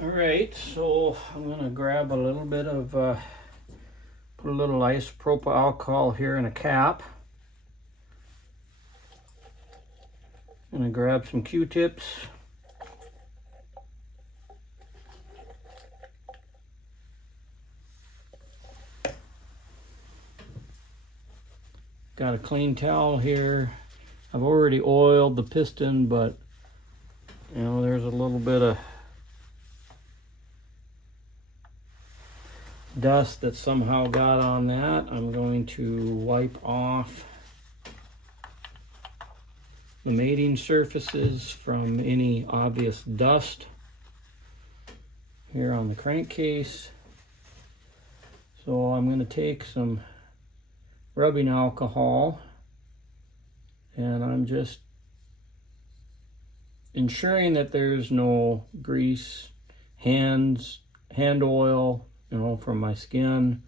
All right, so I'm gonna grab a little bit of, put a little isopropyl alcohol here in a cap. I'm gonna grab some Q-tips. Got a clean towel here. I've already oiled the piston, but you know, there's a little bit of dust that somehow got on that. I'm going to wipe off the mating surfaces from any obvious dust here on the crankcase. So I'm going to take some rubbing alcohol and I'm just ensuring that there's no grease, hand oil, you know, from my skin.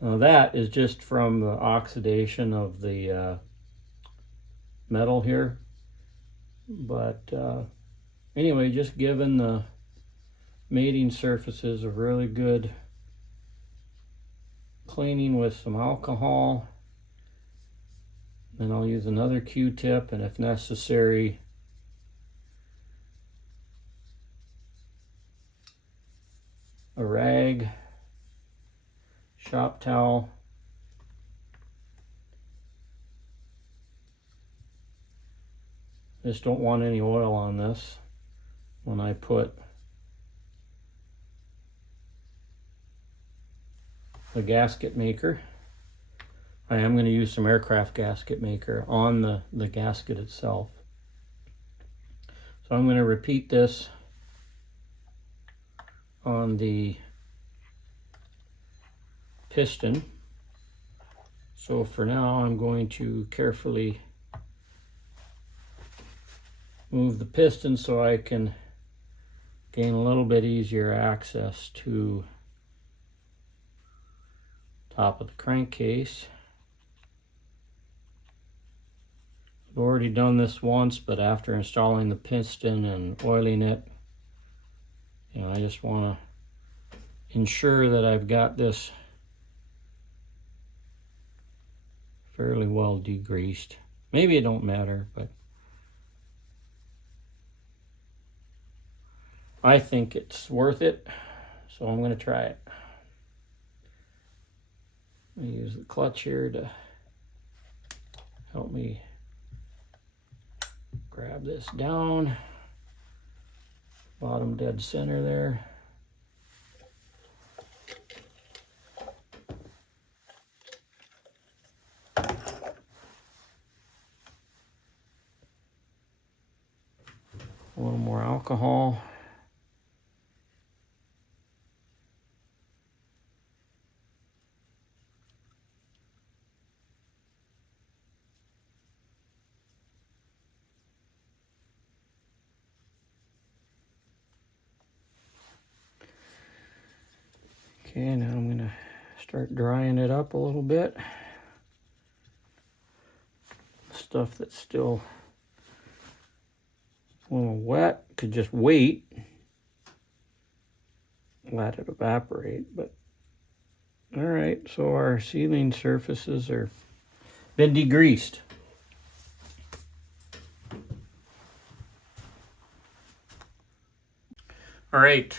That is just from the oxidation of the metal here. But anyway, just giving the mating surfaces a really good cleaning with some alcohol. Then I'll use another Q-tip, and if necessary, a rag, shop towel. Just don't want any oil on this when I put the gasket maker. I am going to use some aircraft gasket maker on the gasket itself. So I'm going to repeat this on the piston. So for now, I'm going to carefully move the piston so I can gain a little bit easier access to top of the crankcase. I've already done this once, but after installing the piston and oiling it, you know, I just want to ensure that I've got this fairly well degreased. Maybe it don't matter, but I think it's worth it, so I'm going to try it. I'm going to use the clutch here to help me grab this down. Bottom dead center there. A little more alcohol. Okay, now I'm going to start drying it up a little bit. Stuff that's still a little wet could just wait, let it evaporate. But all right, so our sealing surfaces are been degreased. All right,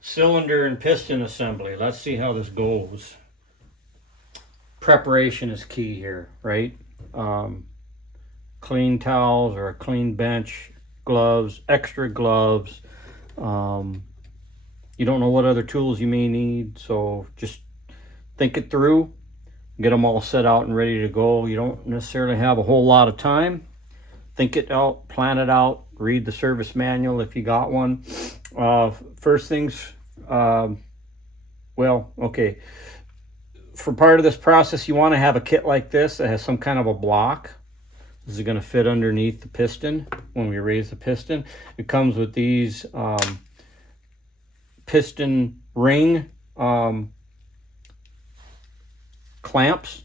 cylinder and piston assembly. Let's see how this goes. Preparation is key here, right? Clean towels or a clean bench, gloves, extra gloves. You don't know what other tools you may need, so just think it through, get them all set out and ready to go. You don't necessarily have a whole lot of time. Think it out, plan it out, read the service manual if you got one. First things, okay. For part of this process, you want to have a kit like this that has some kind of a block. This is going to fit underneath the piston when we raise the piston. It comes with these piston ring clamps.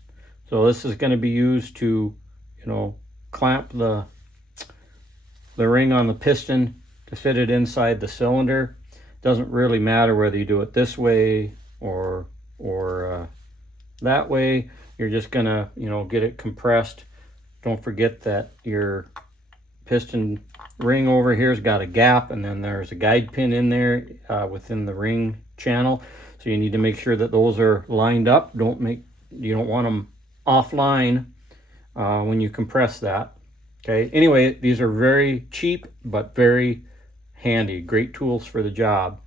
So this is going to be used to, you know, clamp the the ring on the piston to fit it inside the cylinder. Doesn't really matter whether you do it this way or that way. You're just gonna, get it compressed. Don't forget that your piston ring over here has got a gap, and then there's a guide pin in there within the ring channel. So you need to make sure that those are lined up. You don't want them offline when you compress that. Okay. Anyway, these are very cheap but very handy. Great tools for the job.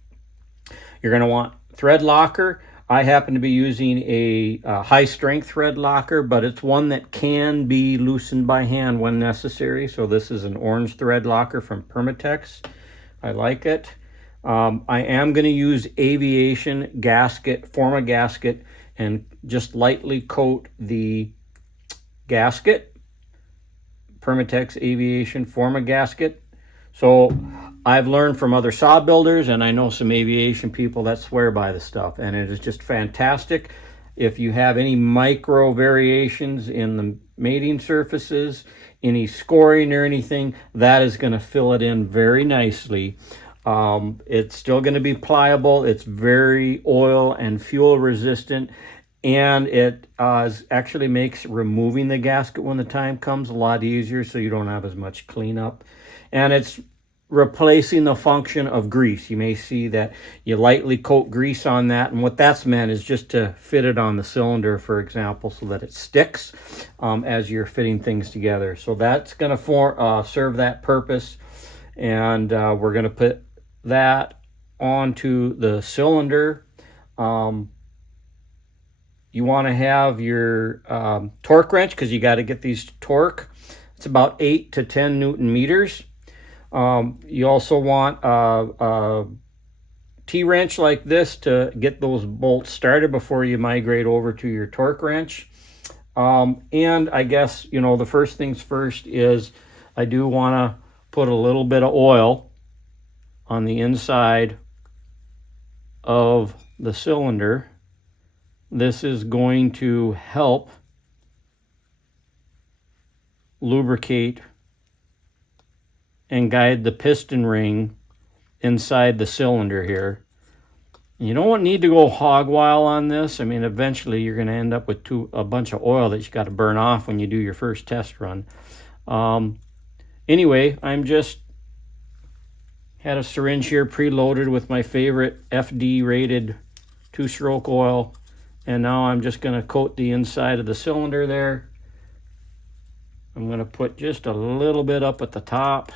You're going to want thread locker. I happen to be using a high strength thread locker, but it's one that can be loosened by hand when necessary. So this is an orange thread locker from Permatex. I like it. I am going to use aviation gasket, Forma gasket, and just lightly coat the gasket. Permatex aviation Forma gasket. So I've learned from other saw builders, and I know some aviation people that swear by the stuff, and it is just fantastic. If you have any micro variations in the mating surfaces, any scoring or anything, that is going to fill it in very nicely. It's still going to be pliable. It's very oil and fuel resistant, and it actually makes removing the gasket when the time comes a lot easier, so you don't have as much cleanup. And it's replacing the function of grease. You may see that you lightly coat grease on that, and what that's meant is just to fit it on the cylinder, for example, so that it sticks as you're fitting things together. So that's going to serve that purpose, and we're going to put that onto the cylinder. You want to have your torque wrench, because you got to get these torque. It's about 8 to 10 Newton meters. You also want a T-wrench like this to get those bolts started before you migrate over to your torque wrench. And I guess, the first things first is I do want to put a little bit of oil on the inside of the cylinder. This is going to help lubricate and guide the piston ring inside the cylinder here. You don't need to go hog wild on this. I mean, eventually you're going to end up with a bunch of oil that you got to burn off when you do your first test run. Anyway, I'm just had a syringe here preloaded with my favorite FD rated 2-stroke oil, and now I'm just going to coat the inside of the cylinder there. I'm going to put just a little bit up at the top,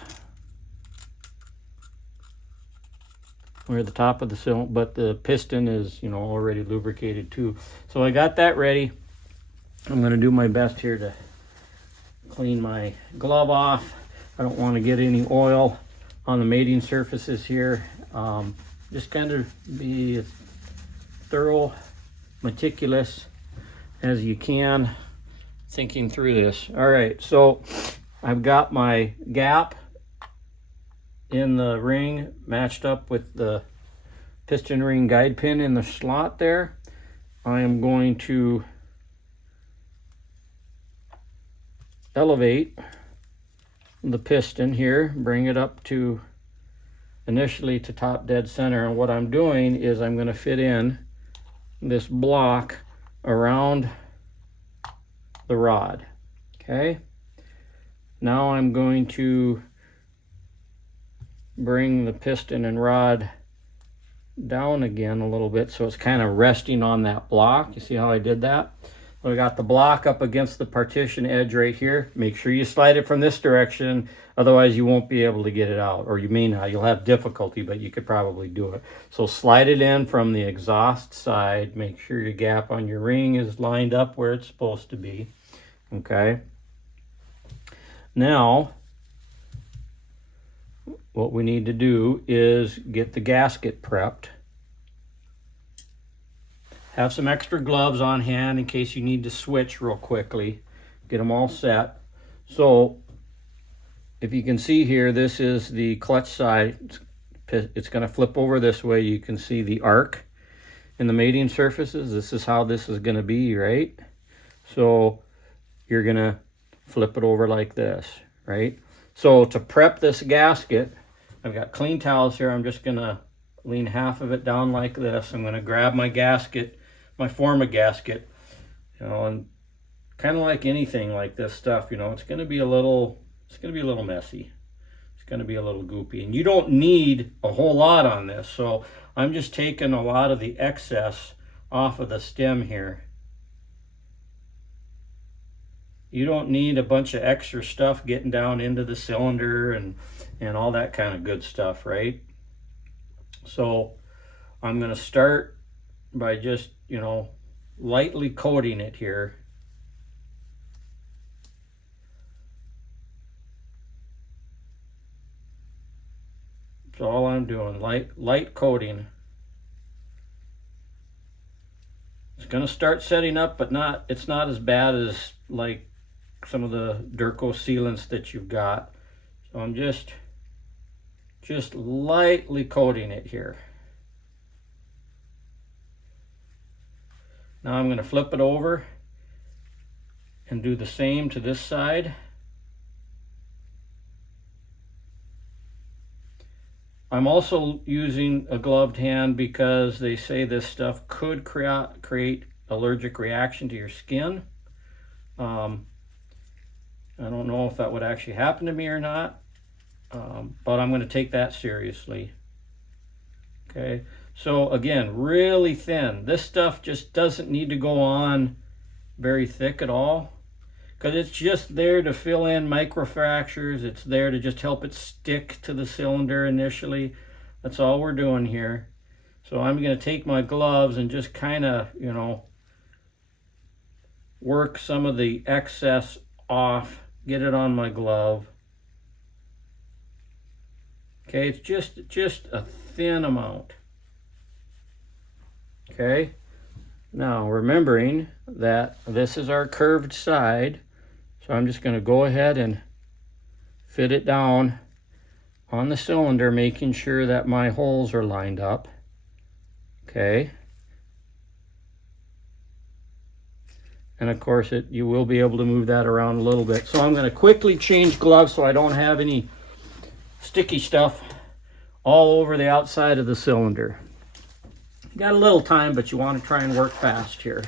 where the top of the cylinder, but the piston is, already lubricated too. So I got that ready. I'm going to do my best here to clean my glove off. I don't want to get any oil on the mating surfaces here. Just kind of be as thorough, meticulous as you can thinking through this. All right, so I've got my gap in the ring matched up with the piston ring guide pin in the slot there. I am going to elevate the piston here, bring it up to initially to top dead center, and what I'm doing is I'm going to fit in this block around the rod. Okay, now I'm going to bring the piston and rod down again a little bit so it's kind of resting on that block. You see how I did that? So I got the block up against the partition edge right here. Make sure you slide it from this direction, otherwise you won't be able to get it out, or you may not. You'll have difficulty, but you could probably do it. So slide it in from the exhaust side. Make sure your gap on your ring is lined up where it's supposed to be. Okay. Now, what we need to do is get the gasket prepped. Have some extra gloves on hand in case you need to switch real quickly. Get them all set. So, if you can see here, this is the clutch side. It's going to flip over this way. You can see the arc in the mating surfaces. This is how this is going to be, right? So, you're going to flip it over like this, right? So to prep this gasket, I've got clean towels here. I'm just gonna lean half of it down like this. I'm gonna grab my gasket, my Forma gasket, you know, and kind of like anything like this stuff, you know, it's gonna be a little messy. It's gonna be a little goopy, and you don't need a whole lot on this. So I'm just taking a lot of the excess off of the stem here. You don't need a bunch of extra stuff getting down into the cylinder and all that kind of good stuff, right? So I'm going to start by just, you know, lightly coating it here. That's all I'm doing, light coating. It's going to start setting up, but it's not as bad as like some of the Durco sealants that you've got. So I'm just lightly coating it here. Now I'm going to flip it over and do the same to this side. I'm also using a gloved hand because they say this stuff could create allergic reaction to your skin. I don't know if that would actually happen to me or not, but I'm going to take that seriously. Okay, so again, really thin. This stuff just doesn't need to go on very thick at all, because it's just there to fill in microfractures. It's there to just help it stick to the cylinder initially. That's all we're doing here. So I'm going to take my gloves and just kind of, you know, work some of the excess off, get it on my glove. Okay, it's just a thin amount. Okay, now remembering that this is our curved side, so I'm just going to go ahead and fit it down on the cylinder, making sure that my holes are lined up. Okay. And of course, you will be able to move that around a little bit. So I'm going to quickly change gloves so I don't have any sticky stuff all over the outside of the cylinder. You got a little time, but you want to try and work fast here.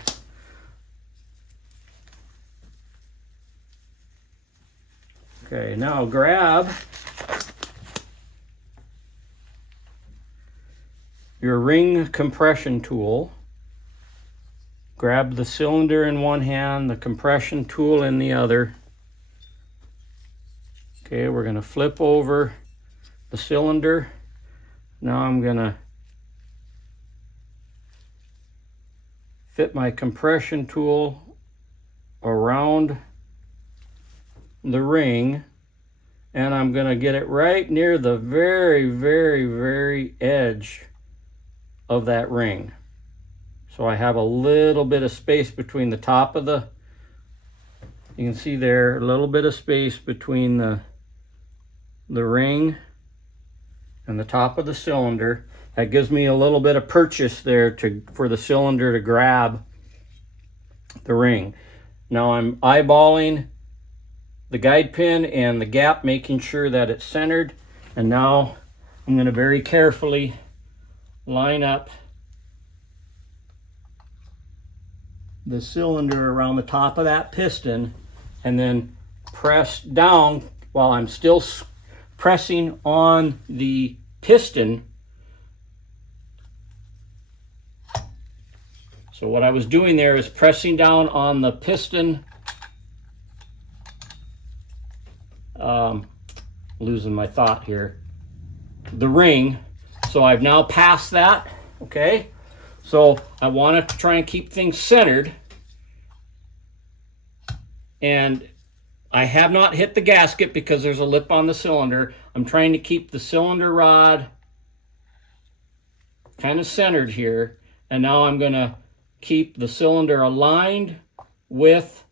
Okay, now grab your ring compression tool. Grab the cylinder in one hand, the compression tool in the other. Okay, we're going to flip over the cylinder. Now I'm going to fit my compression tool around the ring, and I'm going to get it right near the very, very, very edge of that ring. So I have a little bit of space between the top of the, you can see there, a little bit of space between the ring and the top of the cylinder. That gives me a little bit of purchase there for the cylinder to grab the ring. Now I'm eyeballing the guide pin and the gap, making sure that it's centered. And now I'm going to very carefully line up the cylinder around the top of that piston, and then press down while I'm still pressing on the piston. So what I was doing there is pressing down on the piston, losing my thought here, the ring. So I've now passed that, okay? So I want to try and keep things centered, and I have not hit the gasket because there's a lip on the cylinder. I'm trying to keep the cylinder rod kind of centered here, and now I'm going to keep the cylinder aligned with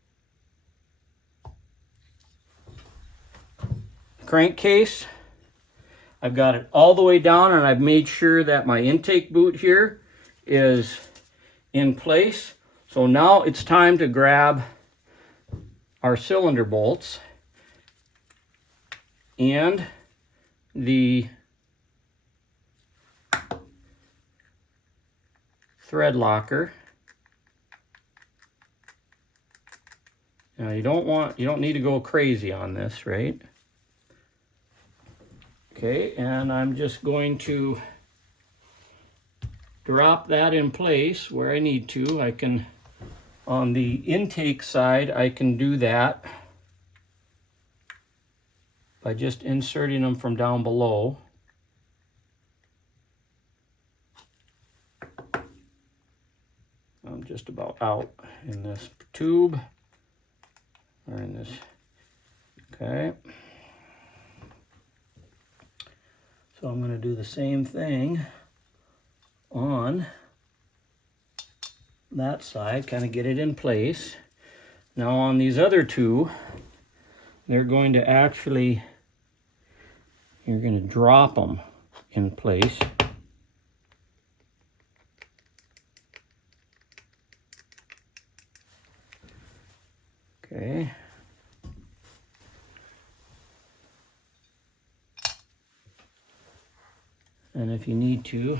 the crankcase. I've got it all the way down, and I've made sure that my intake boot here is in place. So now it's time to grab our cylinder bolts. and the thread locker. Now you don't need to go crazy on this, right? Okay, and I'm just going to drop that in place where I need to. I can, on the intake side, I can do that by just inserting them from down below. I'm just about out in this tube, or in this, okay. So I'm going to do the same thing on that side, kind of get it in place. Now on these other two, they're going to actually, you're going to drop them in place. Okay. And if you need to,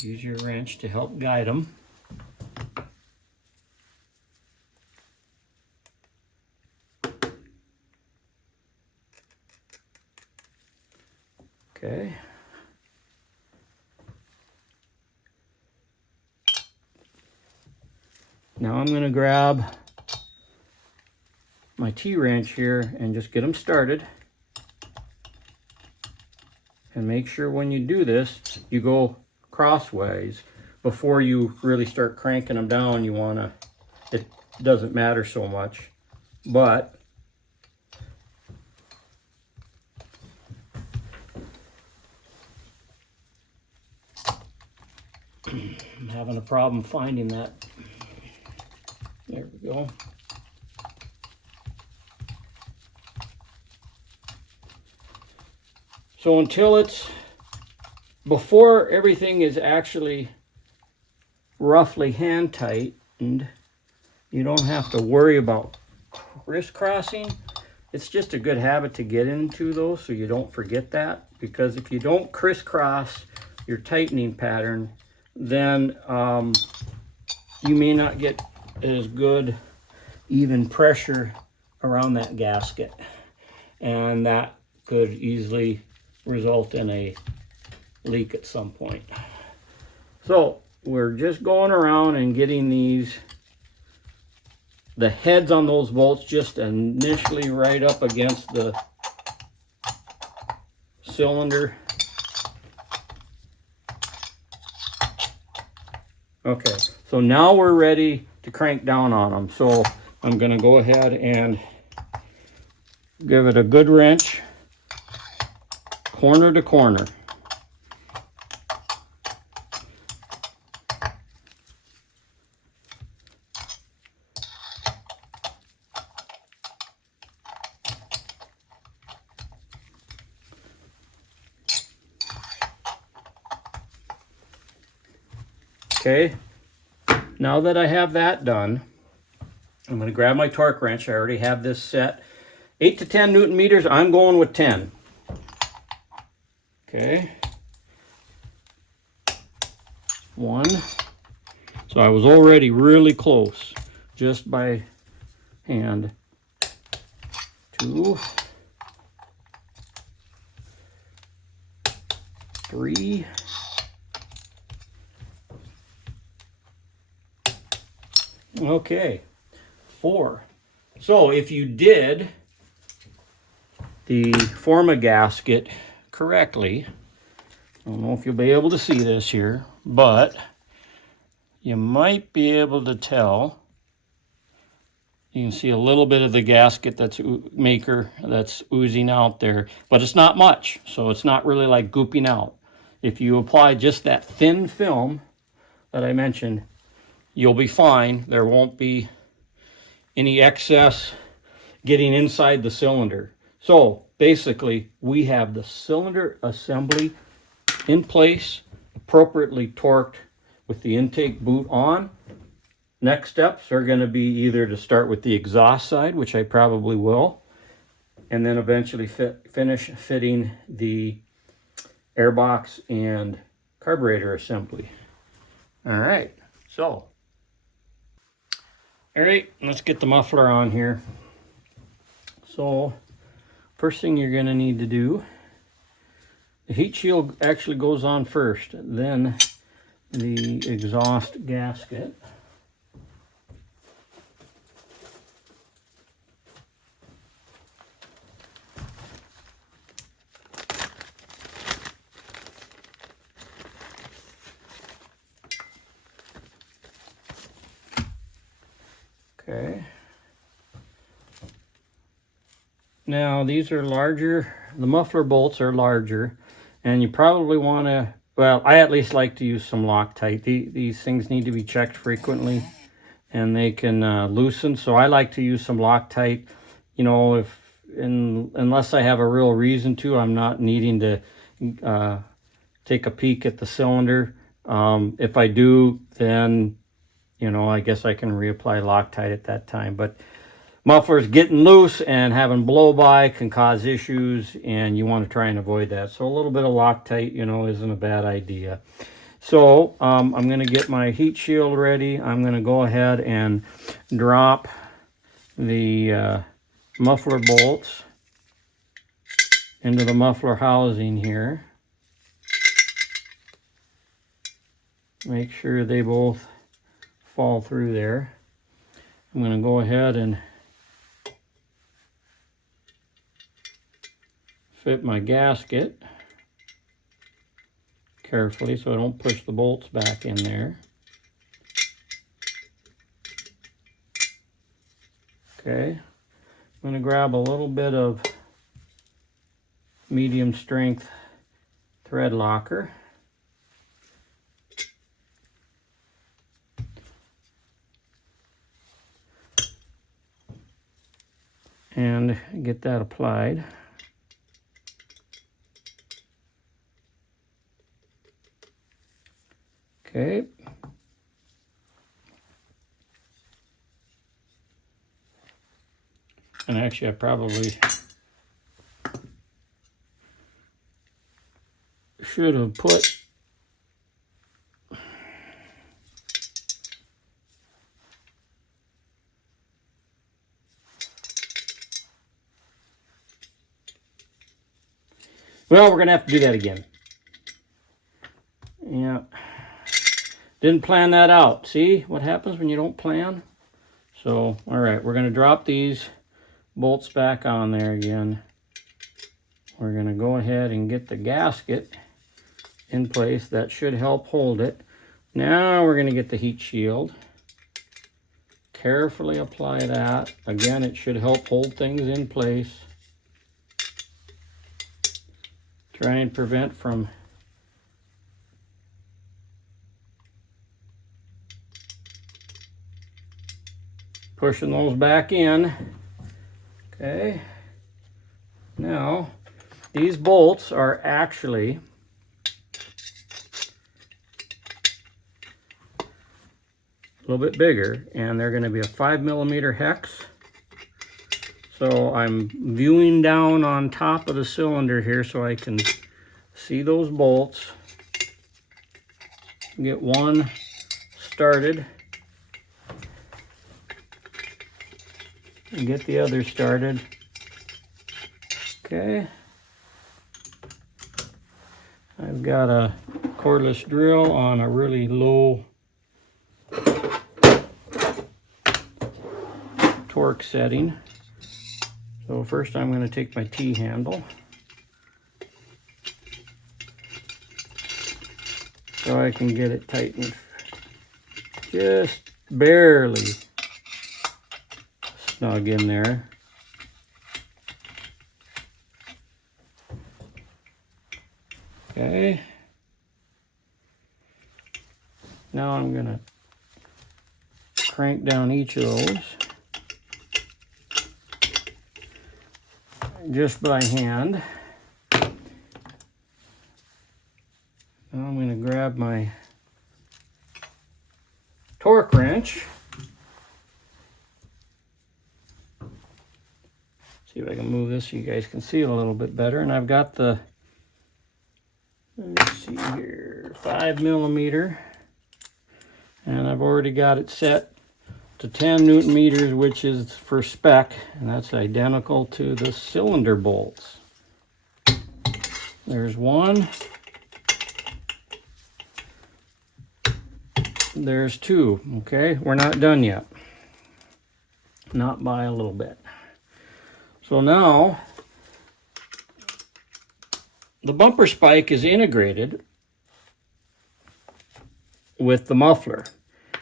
use your wrench to help guide them. Okay. Now I'm going to grab my T-wrench here and just get them started. And make sure when you do this, you go crossways. Before you really start cranking them down, you want to, it doesn't matter so much. But I'm having a problem finding that. There we go. So until it's, before everything is actually roughly hand tightened, you don't have to worry about crisscrossing. It's just a good habit to get into though, so you don't forget that. Because if you don't crisscross your tightening pattern, then you may not get as good even pressure around that gasket. And that could easily result in a leak at some point. So we're just going around and getting the heads on those bolts just initially right up against the cylinder. Okay, so now we're ready to crank down on them. So I'm going to go ahead and give it a good wrench, corner to corner. Okay, now that I have that done, I'm going to grab my torque wrench. I already have this set. 8 to 10 Newton meters, I'm going with 10. Okay. 1. So I was already really close just by hand. 2. 3. 4. So if you did the forma gasket correctly, I don't know if you'll be able to see this here, but you might be able to tell. You can see a little bit of the gasket that's oozing out there, but it's not much, so it's not really like gooping out. If you apply just that thin film that I mentioned, you'll be fine. There won't be any excess getting inside the cylinder. So basically, we have the cylinder assembly in place, appropriately torqued with the intake boot on. Next steps are going to be either to start with the exhaust side, which I probably will, and then eventually finish fitting the airbox and carburetor assembly. All right, so all right, let's get the muffler on here. So first thing you're going to need to do, the heat shield actually goes on first, then the exhaust gasket. Okay. Now these are larger, the muffler bolts are larger, and you probably want to, well, I at least like to use some Loctite. These things need to be checked frequently, and they can loosen, so I like to use some Loctite. You know, unless I have a real reason to, I'm not needing to take a peek at the cylinder. If I do, then, you know, I guess I can reapply Loctite at that time. But mufflers getting loose and having blow-by can cause issues, and you want to try and avoid that. So a little bit of Loctite, you know, isn't a bad idea. So I'm going to get my heat shield ready. I'm going to go ahead and drop the muffler bolts into the muffler housing here. Make sure they both fall through there. I'm going to go ahead and fit my gasket carefully so I don't push the bolts back in there. Okay, I'm going to grab a little bit of medium strength thread locker. And get that applied. Okay. And actually I probably should have put well, we're gonna have to do that again. Yeah. Didn't plan that out. See what happens when you don't plan? So, all right, we're gonna drop these bolts back on there again. We're going to go ahead and get the gasket in place. That should help hold it. Now we're going to get the heat shield. Carefully apply that. Again, it should help hold things in place. Try and prevent from pushing those back in. Okay. Now, these bolts are actually a little bit bigger, and they're going to be a 5mm hex. So I'm viewing down on top of the cylinder here so I can see those bolts. Get one started and get the other started. Okay. I've got a cordless drill on a really low torque setting. So first I'm going to take my T-handle. So I can get it tightened just barely snug in there. Okay. Now I'm going to crank down each of those just by hand. Now I'm going to grab my torque wrench. See if I can move this so you guys can see it a little bit better. And I've got the, let me see here, 5mm. And I've already got it set to 10 Newton meters, which is for spec, and that's identical to the cylinder bolts. There's one. There's two. Okay, we're not done yet. Not by a little bit. So now the bumper spike is integrated with the muffler.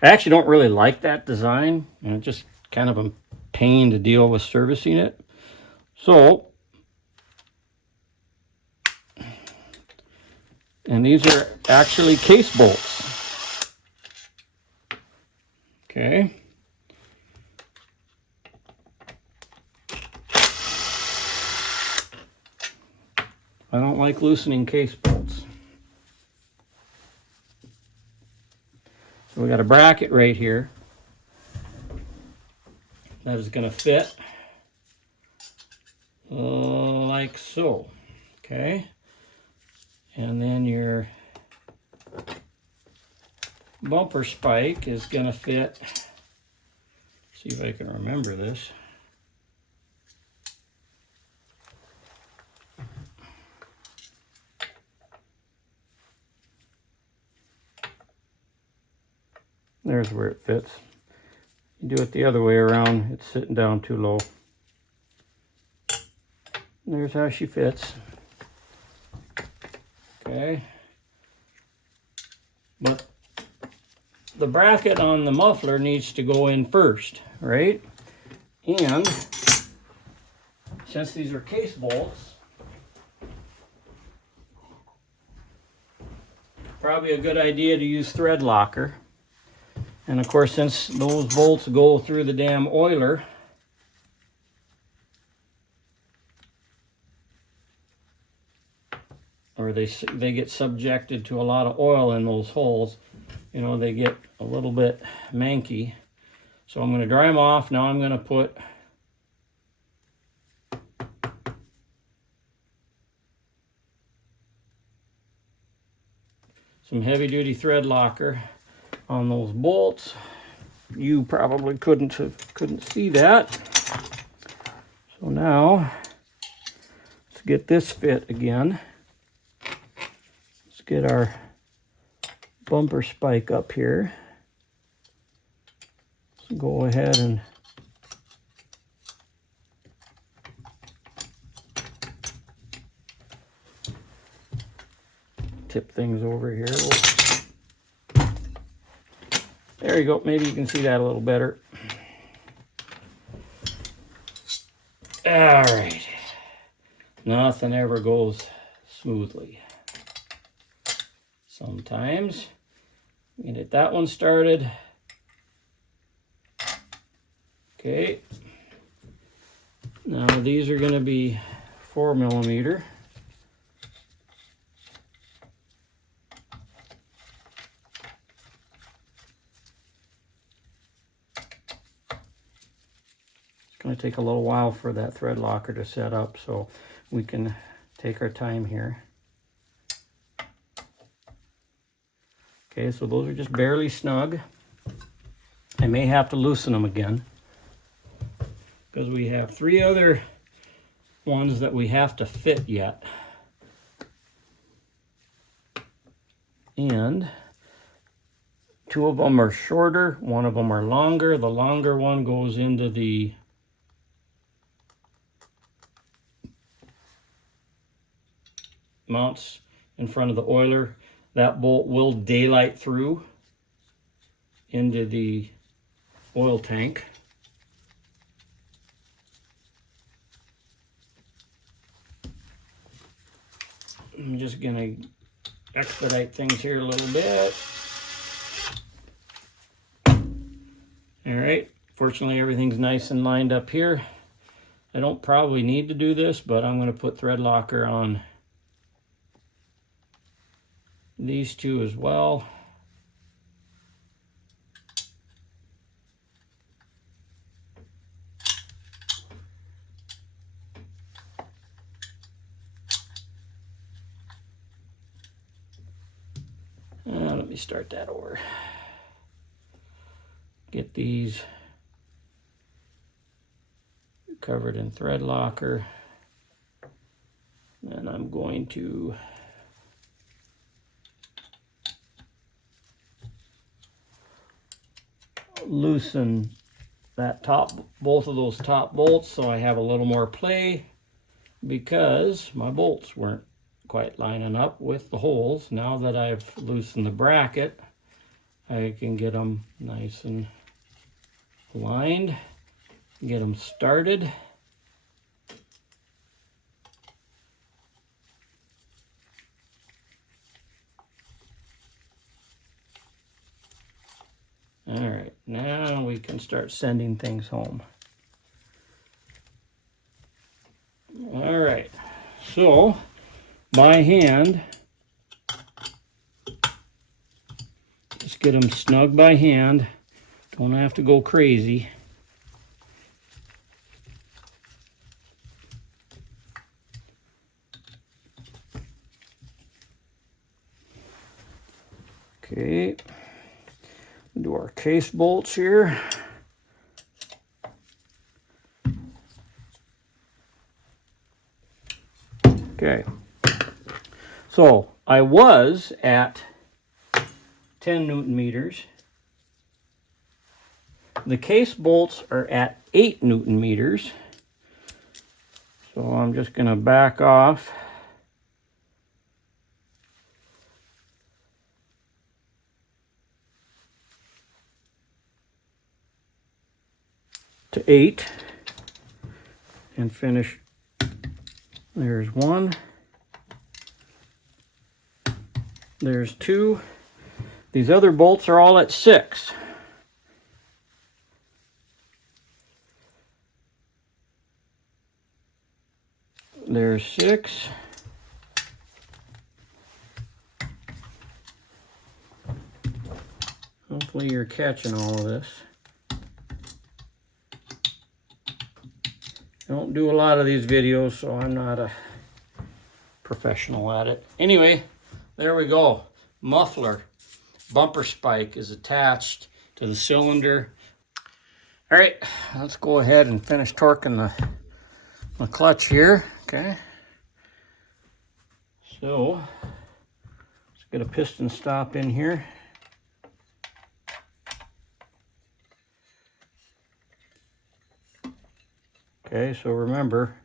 I actually don't really like that design, and it's just kind of a pain to deal with servicing it. So, and these are actually case bolts. Okay. I don't like loosening case bolts. So we got a bracket right here that is going to fit like so. Okay. And then your bumper spike is going to fit. See if I can remember this. There's where it fits. You do it the other way around, it's sitting down too low. There's how she fits. Okay. But the bracket on the muffler needs to go in first, right? And since these are case bolts, probably a good idea to use thread locker. And of course, since those bolts go through the damn oiler, or they get subjected to a lot of oil in those holes, you know, they get a little bit manky. So I'm going to dry them off. Now I'm going to put some heavy duty thread locker on those bolts. You probably couldn't see that. So now let's get this fit again. Let's get our bumper spike up here. Let's go ahead and tip things over here. There you go. Maybe you can see that a little better. All right. Nothing ever goes smoothly. Sometimes we get that one started. Okay. Now these are going to be 4mm. Going to take a little while for that thread locker to set up, so we can take our time here. Okay, so those are just barely snug. I may have to loosen them again because we have 3 other ones that we have to fit yet. And 2 of them are shorter, 1 of them are longer. The longer one goes into the mounts in front of the oiler. That bolt will daylight through into the oil tank. I'm just gonna expedite things here a little bit. All right, fortunately everything's nice and lined up here. I don't probably need to do this, but I'm gonna put thread locker on these 2 as well. Let me start that over. Get these covered in thread locker. And I'm going to loosen that both of those top bolts so I have a little more play, because my bolts weren't quite lining up with the holes. Now that I've loosened the bracket, I can get them nice and aligned, get them started. All right, now we can start sending things home. All right, so by hand, just get them snug by hand. Don't have to go crazy. Okay, do our case bolts here. Okay, so I was at 10 Newton meters. The case bolts are at 8 Newton meters. So I'm just going to back off to 8 and finish. There's 1. There's 2. These other bolts are all at 6. There's 6. Hopefully you're catching all of this. I don't do a lot of these videos, so I'm not a professional at it. Anyway, there we go. Muffler bumper spike is attached to the cylinder. All right, let's go ahead and finish torquing the clutch here. Okay. So let's get a piston stop in here. Okay, so remember,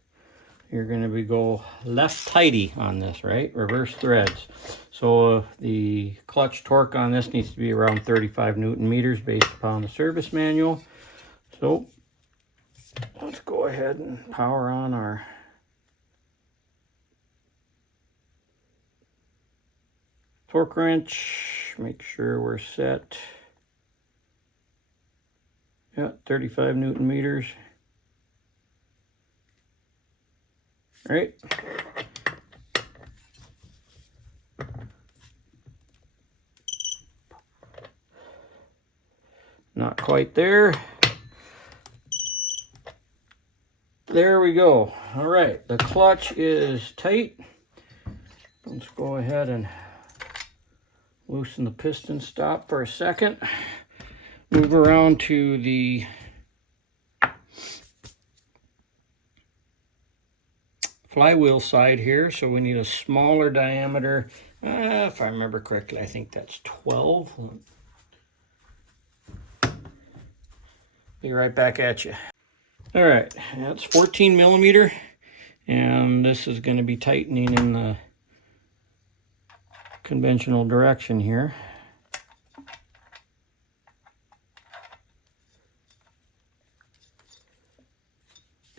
you're going to go left tighty on this, right? Reverse threads. So the clutch torque on this needs to be around 35 Newton meters based upon the service manual. So let's go ahead and power on our torque wrench. Make sure we're set. Yeah, 35 Newton meters. All right. Not quite there. There we go. All right, the clutch is tight. Let's go ahead and loosen the piston stop for a second. Move around to the flywheel side here. So we need a smaller diameter. If I remember correctly, I think that's 12. Be right back at you. All right, that's 14 millimeter, and this is going to be tightening in the conventional direction here.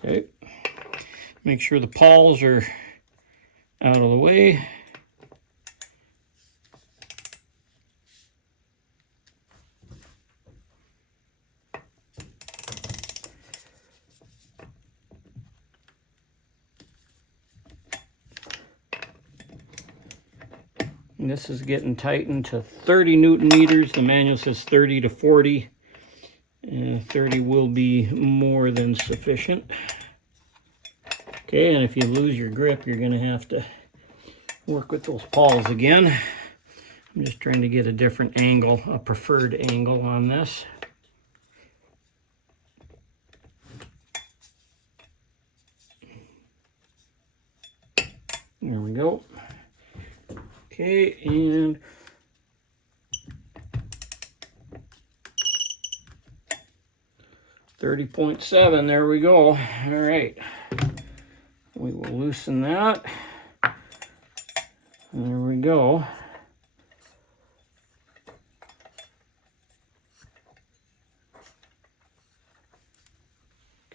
Okay, make sure the pawls are out of the way. And this is getting tightened to 30 Newton meters. The manual says 30 to 40. 30 will be more than sufficient. Okay, and if you lose your grip, you're going to have to work with those pawls again. I'm just trying to get a different angle, a preferred angle on this. There we go. Okay, and .7, there we go. All right, we will loosen that. There we go.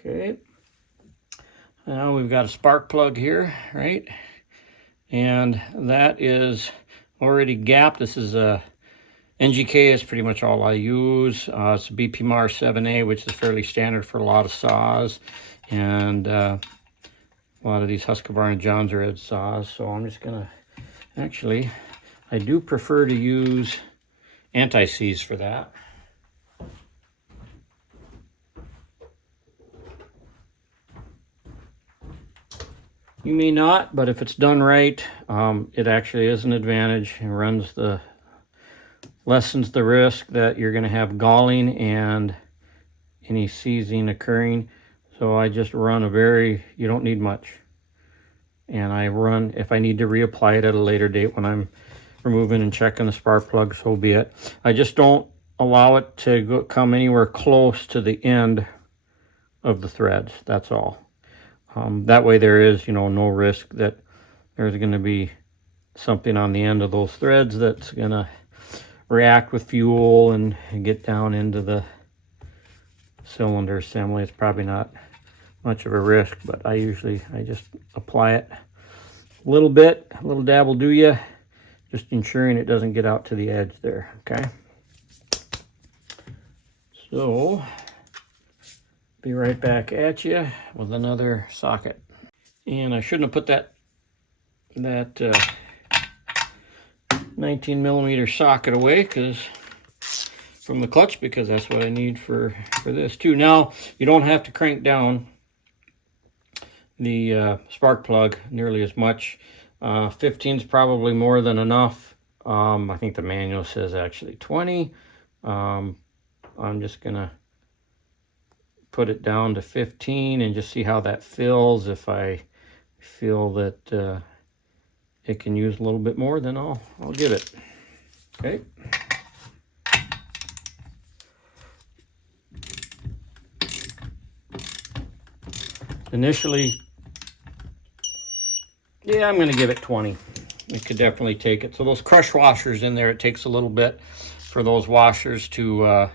Okay, now we've got a spark plug here, right? And that is already gapped. This is a NGK is pretty much all I use. It's a BPMR 7A, which is fairly standard for a lot of saws and a lot of these Husqvarna Jonsered saws. So I'm just gonna, actually, I do prefer to use anti-seize for that. You may not, but if it's done right, it actually is an advantage. It lessens the risk that you're going to have galling and any seizing occurring. So I just run you don't need much. And I run, if I need to reapply it at a later date when I'm removing and checking the spark plug, so be it. I just don't allow it to come anywhere close to the end of the threads, that's all. That way there is, no risk that there's going to be something on the end of those threads that's going to react with fuel and get down into the cylinder assembly. It's probably not much of a risk, but I just apply it a little bit, a little dab will do you, just ensuring it doesn't get out to the edge there, okay? So, be right back at you with another socket. And I shouldn't have put that 19 millimeter socket away from the clutch, because that's what I need for this too. Now, you don't have to crank down the spark plug nearly as much. 15 is probably more than enough. I think the manual says actually 20. I'm just gonna put it down to 15 and just see how that fills. If I feel that it can use a little bit more, then I'll give it. Okay. Initially, yeah, I'm going to give it 20. It could definitely take it. So those crush washers in there, it takes a little bit for those washers to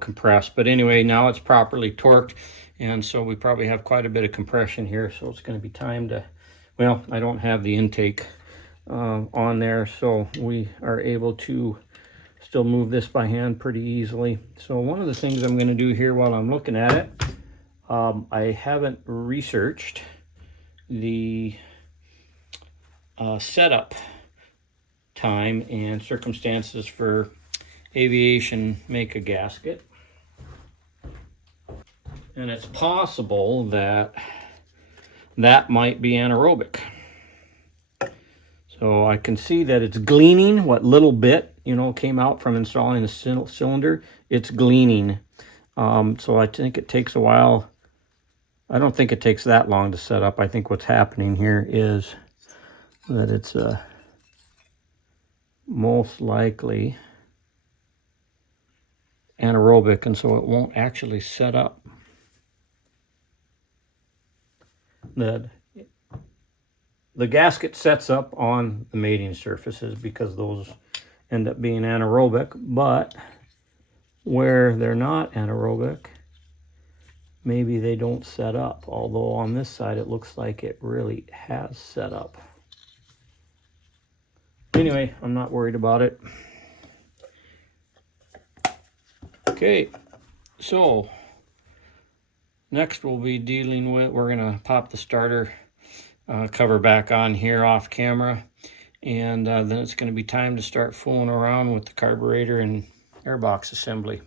compress. But anyway, now it's properly torqued, and so we probably have quite a bit of compression here. So it's going to be time to, well, I don't have the intake on there, so we are able to still move this by hand pretty easily. So one of the things I'm going to do here while I'm looking at it, I haven't researched the setup time and circumstances for aviation make a gasket, and it's possible that might be anaerobic. So I can see that it's gleaning. What little bit came out from installing the cylinder, it's gleaning. So I think it takes a while. I don't think it takes that long to set up. I think what's happening here is that it's most likely anaerobic, and so it won't actually set up. The gasket sets up on the mating surfaces because those end up being anaerobic, but where they're not anaerobic, maybe they don't set up, although on this side it looks like it really has set up. Anyway, I'm not worried about it. Okay, so next we'll be dealing with, we're going to pop the starter cover back on here off camera, and then it's going to be time to start fooling around with the carburetor and airbox assembly.